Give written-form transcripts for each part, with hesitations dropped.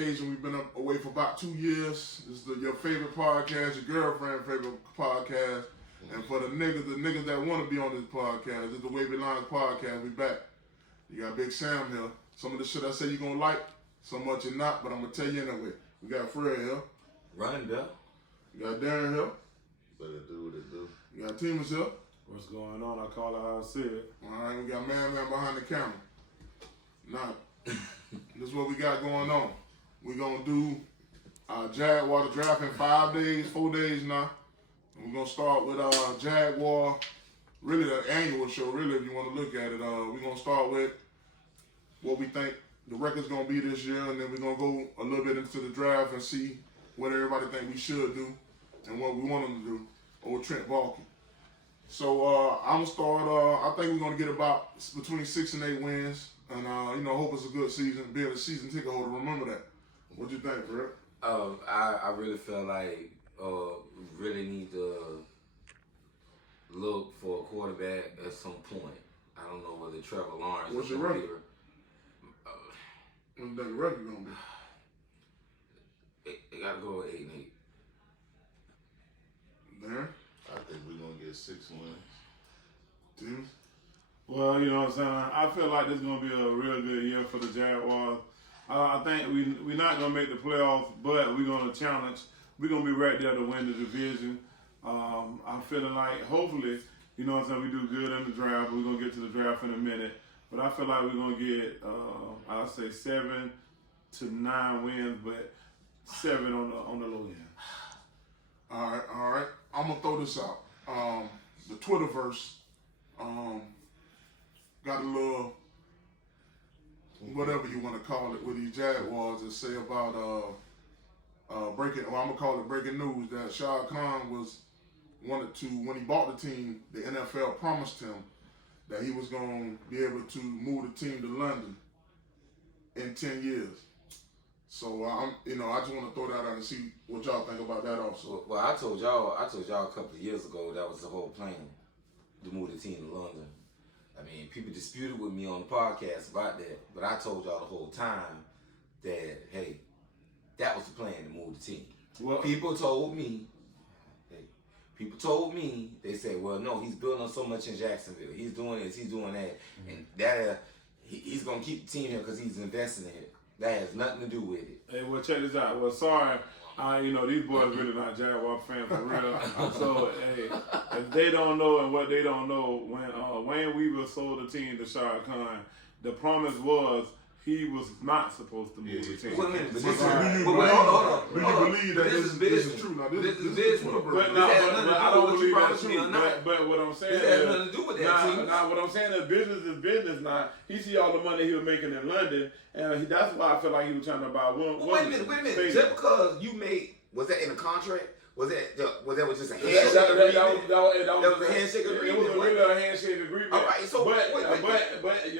vacation. We've been away for about 2 years. This is your favorite podcast, your girlfriend's favorite podcast. And for the niggas that want to be on this podcast, this is the Wavy Lines podcast. We back. You got Big Sam here. Some of the shit I say you're going to like, some much you're not, but I'm going to tell you anyway. We got Fred here. Running bell. You got Darren here. Better do what it do. You got Timus here. What's going on? I call it how I see it. All right, we got Man behind the camera. Now, this is what we got going on. We're going to do Jaguar draft in 4 days now. And we're going to start with Jaguar, really the annual show, really, if you want to look at it. We're going to start with what we think the record's going to be this year, and then we're going to go a little bit into the draft and see what everybody think we should do and what we want them to do, old Trent Baalke. So I'm going to start, I think we're going to get about between 6 and 8 wins. And, hope it's a good season. Be a season ticket holder. Remember that. What you think, Fred? I really feel like we really need to look for a quarterback at some point. I don't know whether Trevor Lawrence What's is your going to record? What's the record going to be? It got to go with 8-8. Darren? I think we're going to get 6 wins. Tim? Well, you know what I'm saying? I feel like this is going to be a real good year for the Jaguars. I think we're not going to make the playoffs, but we're going to challenge. We're going to be right there to win the division. I'm feeling like, hopefully, you know what I'm saying, we do good in the draft. We're going to get to the draft in a minute. But I feel like we're going to get, I'll say 7 to 9 wins, but 7 on the low end. All right. I'm going to throw this out. The Twitterverse got a little, whatever you want to call it, with these Jaguars that say about I'm going to call it breaking news, that Shad Khan wanted to, when he bought the team, the NFL promised him that he was going to be able to move the team to London in 10 years. So I just want to throw that out and see what y'all think about that also. Well, I told y'all a couple of years ago that was the whole plan, to move the team to London. I mean, people disputed with me on the podcast about that, but I told y'all the whole time that, hey, that was the plan, to move the team. Well, people told me, they said, well, no, he's building up so much in Jacksonville. He's doing this, he's doing that. Mm-hmm. And that he's going to keep the team here because he's investing in it. That has nothing to do with it. Hey, well, check this out. Well, sorry, these boys really not Jaguar fans for real. So, hey, if they don't know and what they don't know, when Wayne Weaver sold the team to Shad Khan, the promise was he was not supposed to move the team. Wait a minute, but do you believe that this is true? Now, this is business. But I don't believe that's true. But what I'm saying is, has nothing to do with that. Now, what I'm saying is business. Now, he see all the money he was making in London, and that's why I feel like he was trying to buy one. Wait a minute. Just because you made, was that in the contract? Was that just a handshake agreement? That was a handshake agreement. It was really a handshake agreement. All right, so but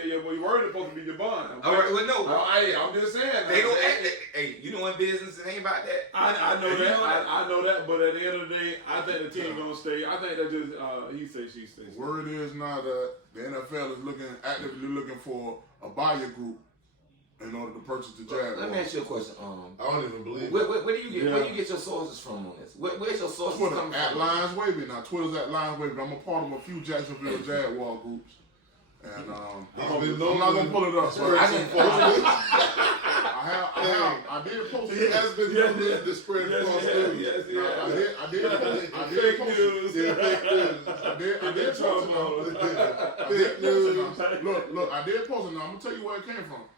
your word is supposed to be your bond. All right, well, no. I'm just saying. They don't act. Hey, you know, in business, it ain't about that. I know that. I know that. But at the end of the day, I think the team gonna stay. I think that just he say she stays. Word is now that the NFL is actively looking for a buyer group in order to purchase the Jaguars. Let me ask you a question. I don't even believe where do you get your sources from on this? Where's your sources Twitter, coming at from? Lions Wavy. Now, Twitter's at Lions Wavy. I'm a part of a few Jacksonville Jaguar groups. And I'm not going to pull it up. But I did post it. He has been doing the spread across news. I did post it. I did post it. Look, I did post it. Now, I'm going to tell you where it came from.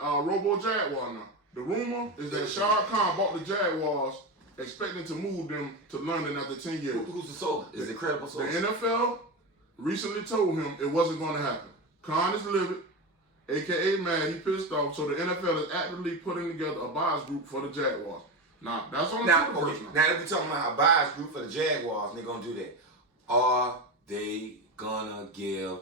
Robo Jaguar now. The rumor is that Shad Khan bought the Jaguars expecting to move them to London after 10 years. Who's the source? Is it credible source? The NFL recently told him it wasn't going to happen. Khan is livid, a.k.a. mad. He pissed off. So the NFL is actively putting together a buyers group for the Jaguars. Now, that's on the Now, if we're talking about a buyers group for the Jaguars, and they're going to do that, are they going to give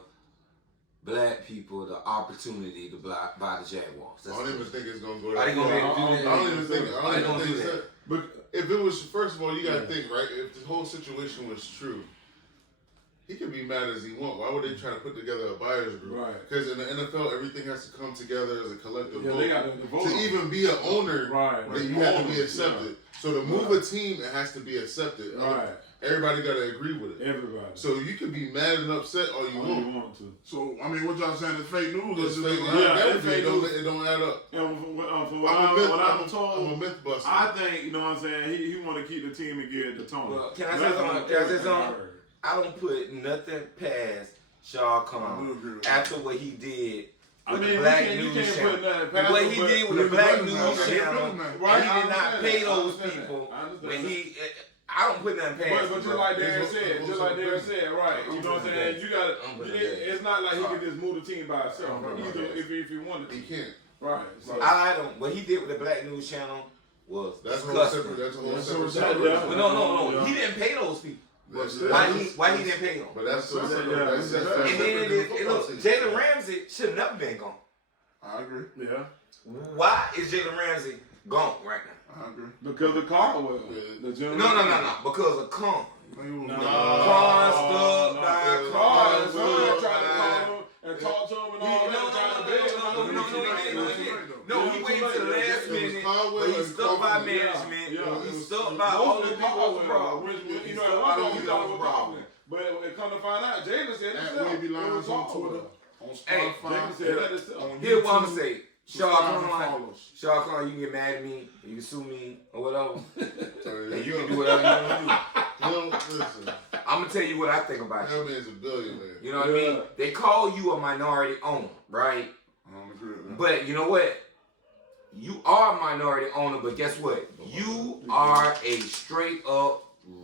black people the opportunity to buy the Jaguars? I don't even think it's going to go that Are they going to be able to do that? I don't even think that. But if it was, first of all, you got to think, right? If the whole situation was true, he can be mad as he want. Why would they try to put together a buyers group? Right. Because in the NFL, everything has to come together as a collective Yeah, vote. they got to vote. To even be an owner, Right. then you have to be accepted. So to move a team, it has to be accepted. Right. Everybody got to agree with it. Everybody. So you can be mad and upset all you want. To. So, I mean, what y'all saying is fake news? It's Or fake just news. it's fake news. It don't add up. And for what I'm I'm told, a myth buster. I think, you know what I'm saying, he want to keep the team and get the tone. Well, can I say something? I don't put nothing past Shad Khan after what he did with the Black News Channel. What he did with the Black News Channel, Right, he did not pay those people when he. I don't put nothing past. But just like Darren said, right? You know what I'm saying? You got it's not like he can just move the team by himself. Either if he wanted to. He can't. Right. So, I don't. What he did with the Black News Channel was disgusting. That's a whole separate. No. He didn't pay those people. Why he didn't pay them? But that's so separate. And then look, Jalen Ramsey should have never been gone. I agree. Yeah. Why is Jalen Ramsey gone right now? I agree. Because of Caldwell. The general. No. Because of Khan. No. Khan stood by Khan Khan. tried to call him and talk to him and all that. No, he waited to the last minute, but he stuck by management. He stuck by all the people who was problem. You know, at one point we thought it was problem. But it come to find out, Jalen said it himself. Wavy lines on Twitter, on Hey, Spotify. Jalen said that himself. Here's what I'm going to say. Shad Khan, you can get mad at me, you can sue me, or whatever. And you You can do whatever you want to do. don't listen. I'm going to tell you what I think about you. That man's a billionaire. You know what I mean? They call you a minority owner, right? I don't agree with that. But you know what? You are a minority owner, but guess what? You are a straight up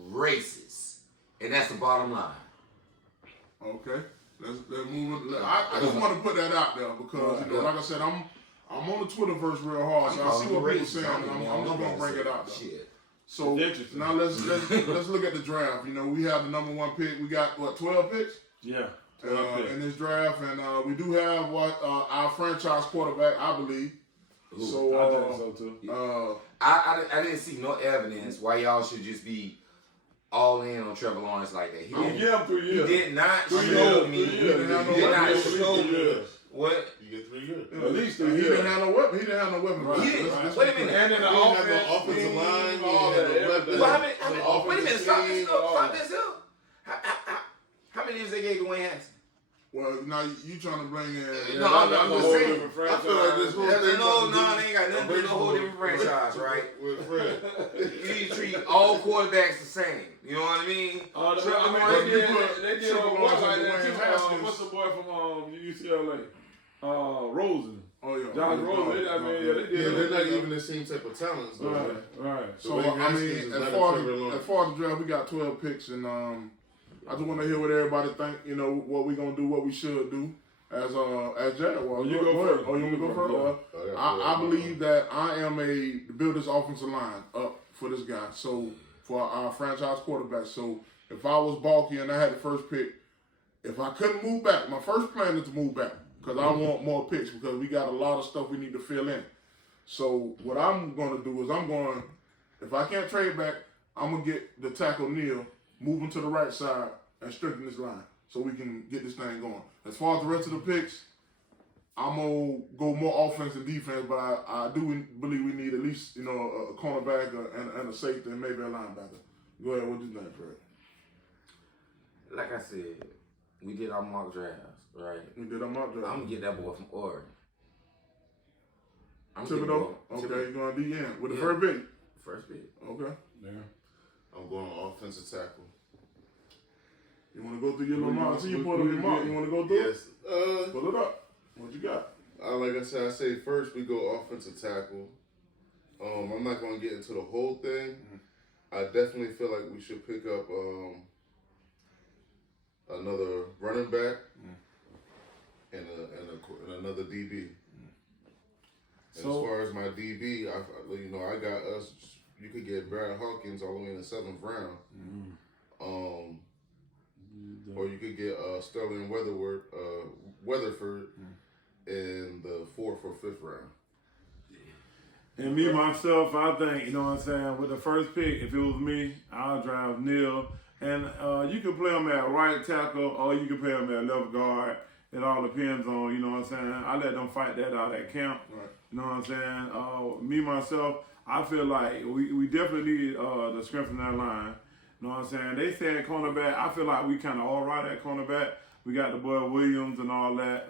racist. And that's the bottom line. Okay, let's move it. I just want to put that out there because, you know, like I said, I'm on the Twitterverse real hard, so I see what people saying, and I'm just gonna bring it out there. Shit. So now let's look at the draft. You know, we have the number 1 pick. We got 12 picks. Yeah. In this draft, and we do have our franchise quarterback, I believe. Ooh, So I think so too. I didn't see no evidence why y'all should just be all in on Trevor Lawrence like that. He did not show me. He did not show me what. You get 3 years. At least he didn't have no weapon. He didn't have no weapon. Wait a minute. And in the offensive line, all that. Wait a minute. Stop this up. How many years they gave Dwayne Haskins? Well, now you trying to bring in. No, I'm just saying. I feel like this whole thing. No, they ain't got nothing to do with no whole different franchise, right? With Fred. You need to treat all quarterbacks the same. You know what I mean? They did a boy like that too. What's the boy from UCLA? Rosen. Oh yeah, Josh Rosen. They're not even the same type of talents, though. Right. So I mean, as far as the draft, we got 12 picks, and I just want to hear what everybody think. You know what we gonna do, what we should do as Jaguars. You go first. Oh, you want to go first? I believe that I am to build this offensive line up for this guy. So for our franchise quarterback. So if I was bulky and I had the first pick, if I couldn't move back, my first plan is to move back because I want more picks because we got a lot of stuff we need to fill in. So what I'm going to do is if I can't trade back, I'm going to get the tackle Neal, move him to the right side, and strengthen this line so we can get this thing going. As far as the rest of the picks, I'm going to go more offense and defense, but I do believe we need at least, you know, a cornerback and a safety and maybe a linebacker. Go ahead, what do you think, Fred? Like I said, we did our mock drafts, right? We did our mock draft. I'm going to get that boy from Oregon. Thibodeau? Okay, you're going DN. With the first pick? First pick. Okay. Yeah. I'm going offensive tackle. You want to go through your little mock? See you pull up your mock. You want to go through Yes. it? Pull it up. What you got? Like I said, I say first we go offensive tackle. I'm not going to get into the whole thing. I definitely feel like we should pick up another running back and another DB. And as far as my DB, I got us. You could get Brad Hawkins all the way in the 7th round, or you could get Sterling Weatherford in the 4th or 5th round. And me, myself, I think, you know what I'm saying, with the first pick, if it was me, I'll drive Neal And you can play them at right tackle or you can play them at left guard. It all depends on, you know what I'm saying? I let them fight that out at camp. Right. You know what I'm saying? Me, myself, I feel like we definitely need the strength in that line. You know what I'm saying? They saying cornerback. I feel like we kind of all right at cornerback. We got the boy Williams and all that.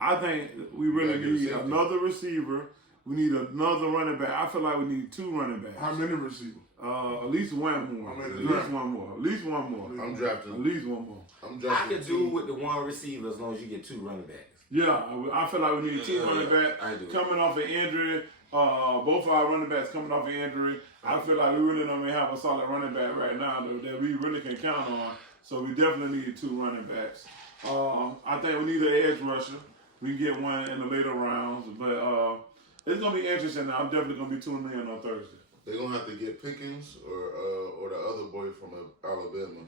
I think we really need another receiver. We need another running back. I feel like we need 2 running backs. How many receivers? At least one more. At least one more. At least one more. I'm drafting. At least one more. I could do with the 1 receiver as long as you get 2 running backs. Yeah, I feel like we need 2 running backs. I do. Coming off an injury, both of our running backs coming off an injury. I feel like we really don't even have a solid running back right now that we really can count on. So we definitely need 2 running backs. I think we need an edge rusher. We can get one in the later rounds, but it's gonna be interesting. I'm definitely gonna be tuning in on Thursday. They're gonna have to get Pickens or the other boy from Alabama.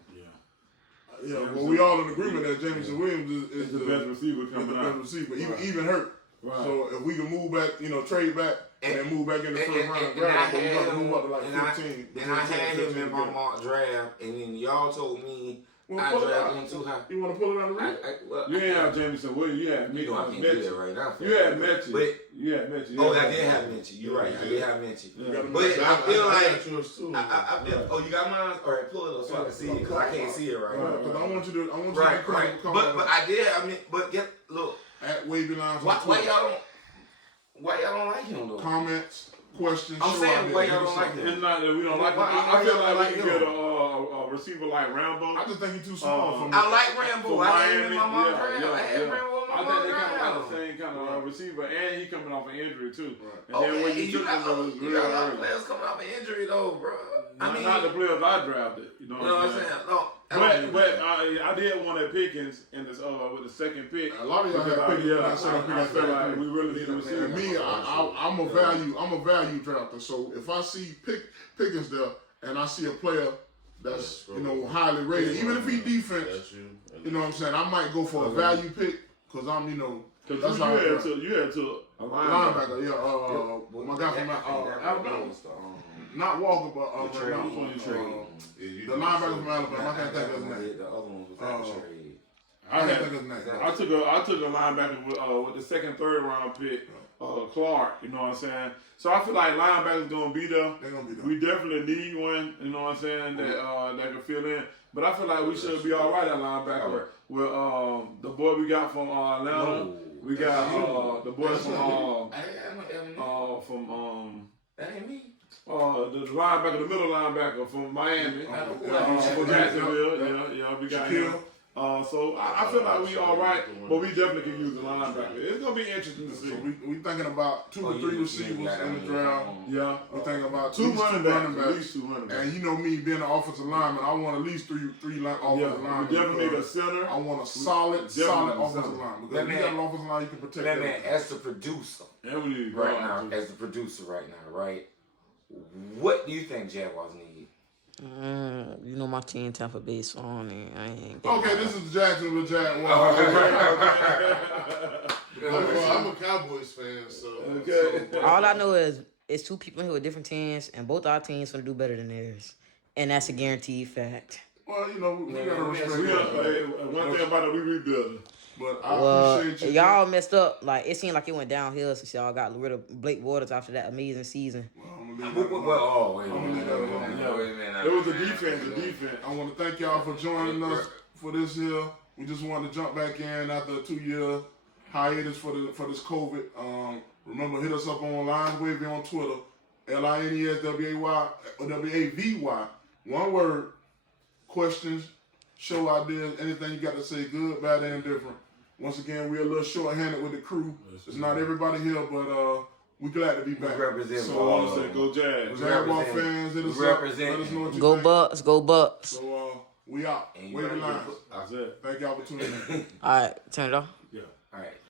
Yeah, well, we all in agreement that Jameson Williams is the best receiver coming out. Best receiver, Right. even hurt. Right. So if we can move back, trade back and then move back in the first round, but we got to move up to like 15. And I had him in my mock draft, and then y'all told me I pull it drafted out. him too high. You want to pull it out of the ring? You ain't have Jameson Williams. You had You know I can't do that right now. You had Mitchell. But You had Mitchell. oh, I did have Mitchell. You're right. I did have Mitchell. Yeah. But I feel like got yours too. I feel. Oh, you got mine? All right, pull it up so I can see it because I can't see it right now. Because I want you to Right. come But I did. I mean, but look. at Wavy Lines. Why y'all don't like him though? Comments, questions. I'm show saying out why there. y'all don't like him. It's not that we don't like him. I feel like we can get a receiver like Rambo. I just think he's too small for me. I like Rambo. For I had him in my mock Miami, draft. I had Rambo in my I think mock they kind of draft. like the same kind of receiver, and he coming off an injury too. Right. And then when you took him, it was you real got a lot of early. players coming off an injury though, bro. I mean, Not the players I drafted. You know what I'm saying? No, But I did want that Pickens in this with the second pick. A lot of y'all have picked I feel like we really need a receiver. And me, I'm a value drafter. So if I see Pickens there and I see a player that's highly rated, even if he defense, That's you. you know what I'm saying, I might go for a value pick because I'm Because you had to a linebacker. Yeah, my guy from Alabama. Not Walker, but the linebacker from Alabama. I can't think of his name. The other one was that trade. I can't think of his name. I took a linebacker with the second, third round pick, Clark. You know what I'm saying? So I feel like linebackers gonna be there. They're gonna be there. We definitely need one. You know what I'm saying? That can fill in. But I feel like we should be all right at linebacker with the boy we got from Atlanta. We got the boy from That ain't me. the linebacker, the middle linebacker from Miami, from Jacksonville. Yeah, we got him. So I feel like we all right, but we definitely can use the linebacker. It's gonna be interesting to see. So we thinking about 2 or 3 receivers in the draft. Yeah, We thinking about two at least running backs. At least 2 running backs. And you know me being an offensive lineman, I want at least three offensive linemen. We definitely need a center. I want a solid offensive line. Because if you got an offensive line, you can protect That man, everything. as the producer And we need right now, as the producer right now, right? What do you think Jaguars need? You know my team Tampa Bay, so I ain't. Okay, this is the Jacksonville Jaguars. Well, I'm a Cowboys fan, so. Okay. All I know is it's 2 people here with different teams, and both our teams gonna do better than theirs, and that's a guaranteed fact. Well, we gotta respect One thing about it, we rebuilding. But I Well, appreciate you. y'all messed up. Like it seemed like it went downhill since y'all got rid of Blake Waters after that amazing season. Wait a minute. It was the defense. I want to thank y'all for joining us for this here. We just wanted to jump back in after a 2-year hiatus for this COVID. Remember, hit us up on Lines Wavy on Twitter, LINESWAY or WAVY. One word. Questions, show ideas, anything you got to say, good, bad, and indifferent. Once again, we're a little short-handed with the crew. It's not everybody here, but we're glad to be back. Represent. So I want to say, go Jags. Jaguar fans, hit us up. Let us know what you Go think. Bucks, go Bucks. So we out. And you Wavy gotta Lines. That's it. Thank y'all for tuning in. All right, turn it off. Yeah. All right.